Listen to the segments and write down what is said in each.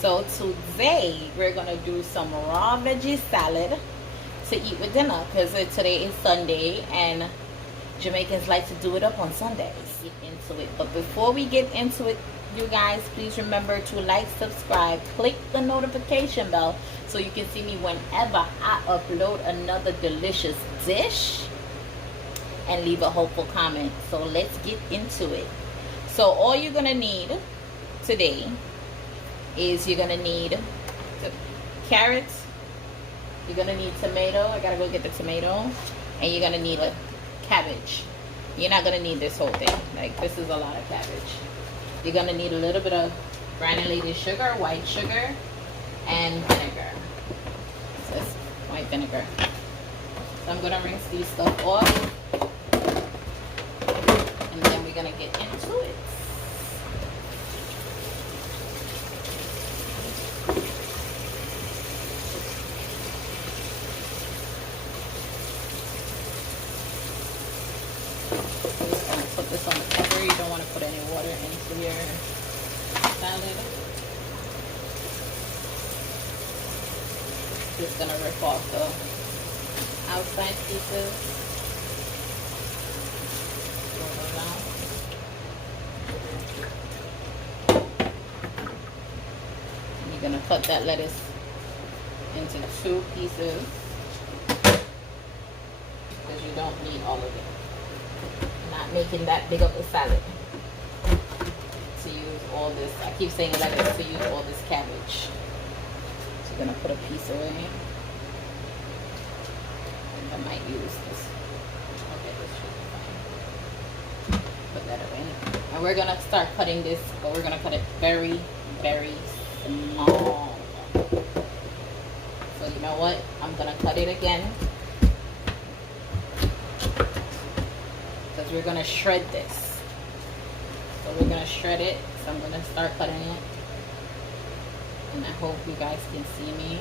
So today we're gonna do some raw veggie salad to eat with dinner because today is Sunday and Jamaicans like to do it up on Sundays. Get into it, but before we get into it, you guys, please remember to like, subscribe, click the notification bell so you can see me whenever I upload another delicious dish, and leave a hopeful comment. So let's get into it. So all you're gonna need today is you're gonna need carrots, you're gonna need tomato, I gotta go get the tomato, and you're gonna need a cabbage. You're not gonna need this whole thing, like this is a lot of cabbage. You're gonna need a little bit of granulated sugar, white sugar, and vinegar. So it's white vinegar. So I'm gonna rinse these stuff off, and then we're gonna get into it. Put this on the cover. You don't want to put any water into your salad. Just gonna rip off the outside pieces. And you're gonna cut that lettuce into 2 pieces because you don't need all of it. Not making that big of a salad to use all this. I keep saying lettuce to use all this cabbage. So you're gonna put a piece away. And I might use this. Okay, this should be fine. Put that away. And we're gonna start cutting this, but we're gonna cut it very, very small. So you know what? I'm gonna cut it again. We're gonna shred this. So we're gonna shred it. So I'm gonna start cutting it. And I hope you guys can see me.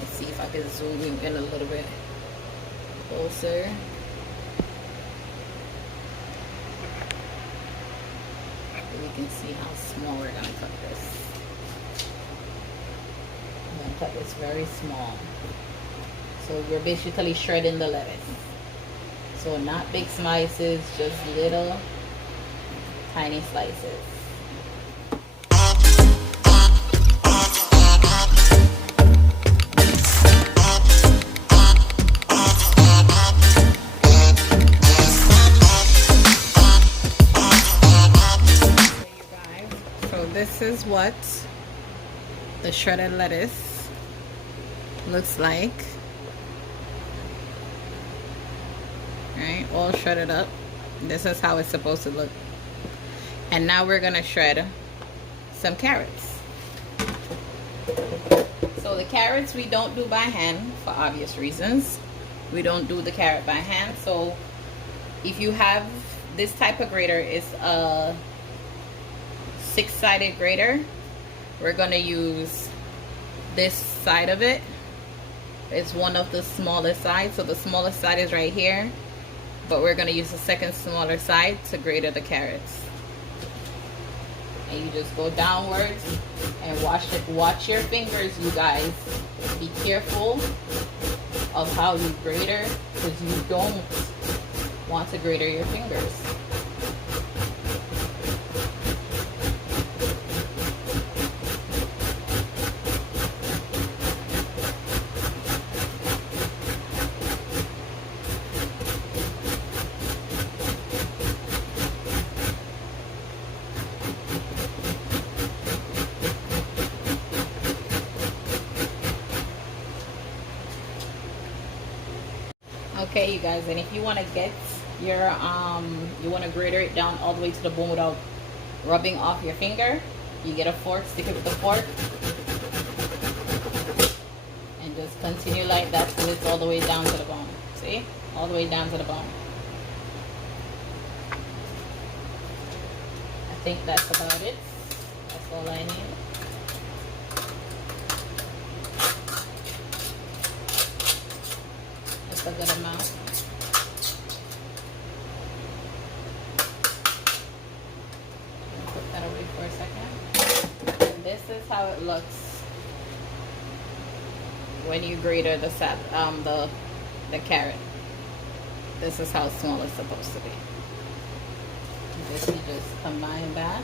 Let's see if I can zoom in a little bit closer. So we can see how small we're gonna cut this. I'm gonna cut this very small. So we're basically shredding the lettuce. So not big slices, just little tiny slices. Okay, you guys. So this is what the shredded lettuce looks like. Right, all shredded up. This is how it's supposed to look. And now we're gonna shred some carrots. So the carrots we don't do by hand for obvious reasons. We don't do the carrot by hand. So if you have this type of grater, it's a 6-sided grater. We're gonna use this side of it. It's one of the smallest sides. So the smallest side is right here. But we're going to use the second smaller side to grate the carrots. And you just go downwards and watch your fingers, you guys. Be careful of how you grate because you don't want to grate your fingers. Okay, you guys, and if you want to get your you want to grater it down all the way to the bone without rubbing off your finger, you get a fork, stick it with the fork, and just continue like that till it's all the way down to the bone. See, all the way down to the bone. I think that's about it. That's all I need. That's a good amount. Put that away for a second. And this is how it looks when you grate the carrot. This is how small it's supposed to be. You just combine that.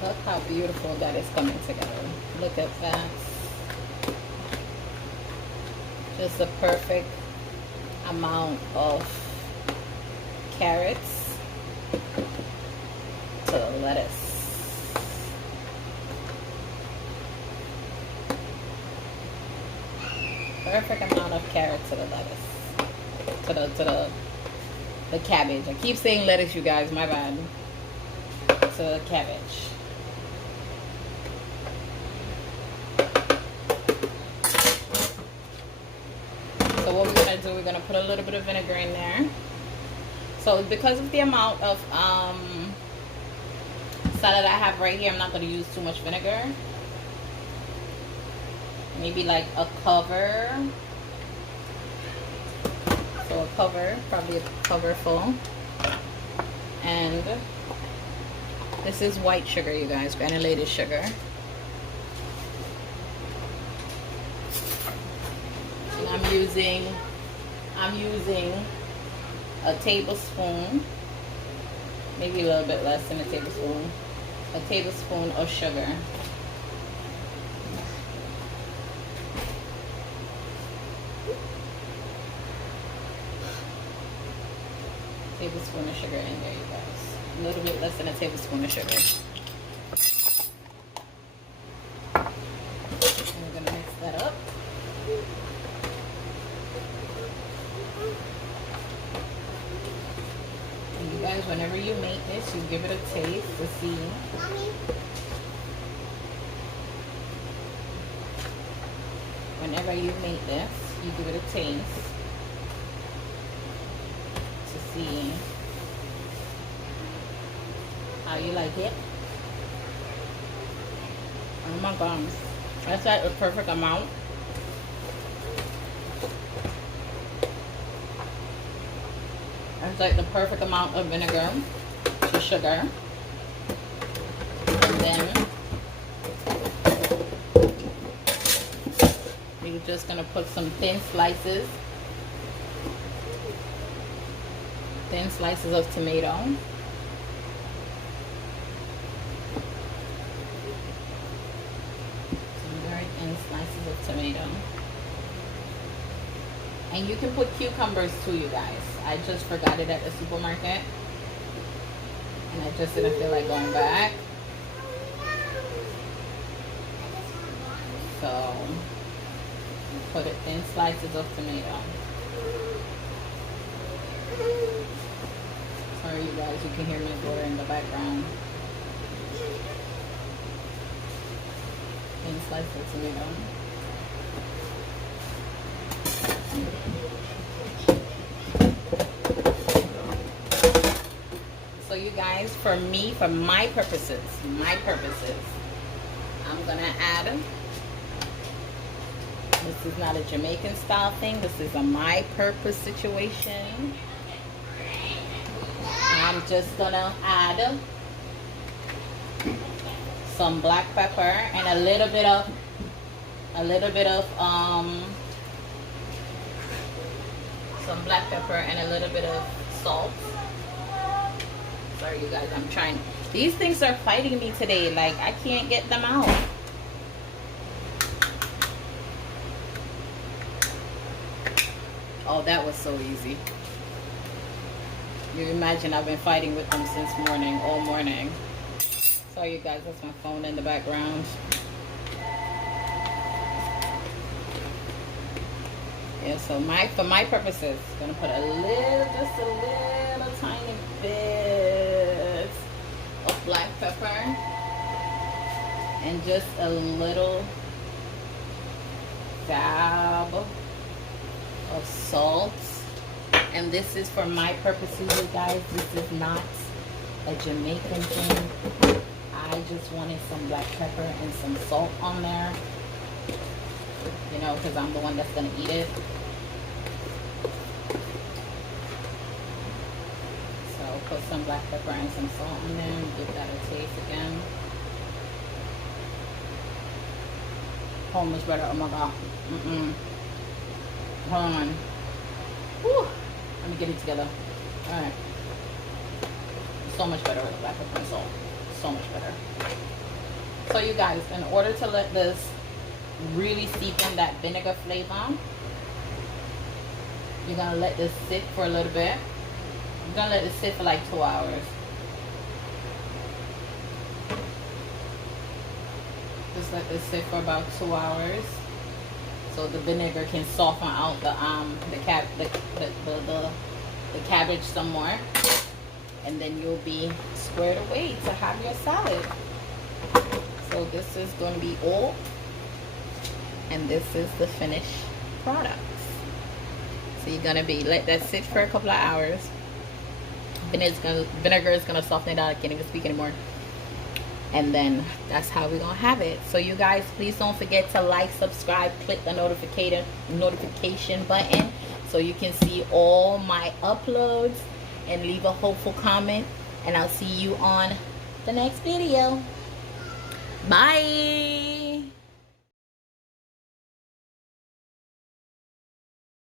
Look how beautiful that is coming together. Look at that. Just the perfect amount of carrots to the lettuce. Perfect amount of carrots to the lettuce. To the cabbage. I keep saying lettuce, you guys, my bad. To the cabbage. So what we're going to do, we're going to put a little bit of vinegar in there. So because of the amount of salad I have right here, I'm not going to use too much vinegar. Maybe like a cover. So a cover, probably a cover full. And this is white sugar, you guys, granulated sugar. I'm using a tablespoon, maybe a little bit less than a tablespoon of sugar. Tablespoon of sugar in there, you guys. A little bit less than a tablespoon of sugar. And we're gonna mix that up. You guys, whenever you make this, you give it a taste to see. Whenever you make this, you give it a taste to see how you like it. Oh my gosh, that's like the perfect amount. That's like the perfect amount of vinegar to sugar. And then you're just going to put some thin slices of tomato. Some very thin slices of tomato. And you can put cucumbers too, you guys. I just forgot it at the supermarket. And I just didn't feel like going back. So, put it thin slices of tomato. Sorry, you guys, you can hear my daughter in the background. Thin slices of tomato. So you guys, for my purposes, I'm gonna add, this is not a Jamaican style thing, this is a my purpose situation. I'm just gonna add some black pepper and a little bit of some black pepper and a little bit of salt. Sorry you guys, I'm trying. These things are fighting me today. Like, I can't get them out. Oh, that was so easy. You imagine I've been fighting with them since morning, all morning. Sorry you guys, that's my phone in the background. Yeah, so for my purposes, I'm gonna put just a little tiny bit of black pepper and just a little dab of salt. And this is for my purposes, you guys. This is not a Jamaican thing. I just wanted some black pepper and some salt on there, you know, because I'm the one that's gonna eat it. So put some black pepper and some salt in there and give that a taste again. Oh, much better. Oh my god. Hold on. Whew. Let me get it together. Alright. So much better with the black pepper and salt. So much better. So you guys, in order to let this really seep in that vinegar flavor, you're gonna let this sit for a little bit. You're gonna let it sit for like 2 hours. Just let this sit for about 2 hours, so the vinegar can soften out the cabbage some more, and then you'll be squared away to have your salad. So this is going to be all, and this is the finished product. So you're gonna let that sit for a couple of hours. Vinegar is gonna soften it out. I can't even speak anymore. And then that's how we're gonna have it. So you guys, please don't forget to like, subscribe, click the notification button so you can see all my uploads, and leave a hopeful comment, and I'll see you on the next video. Bye.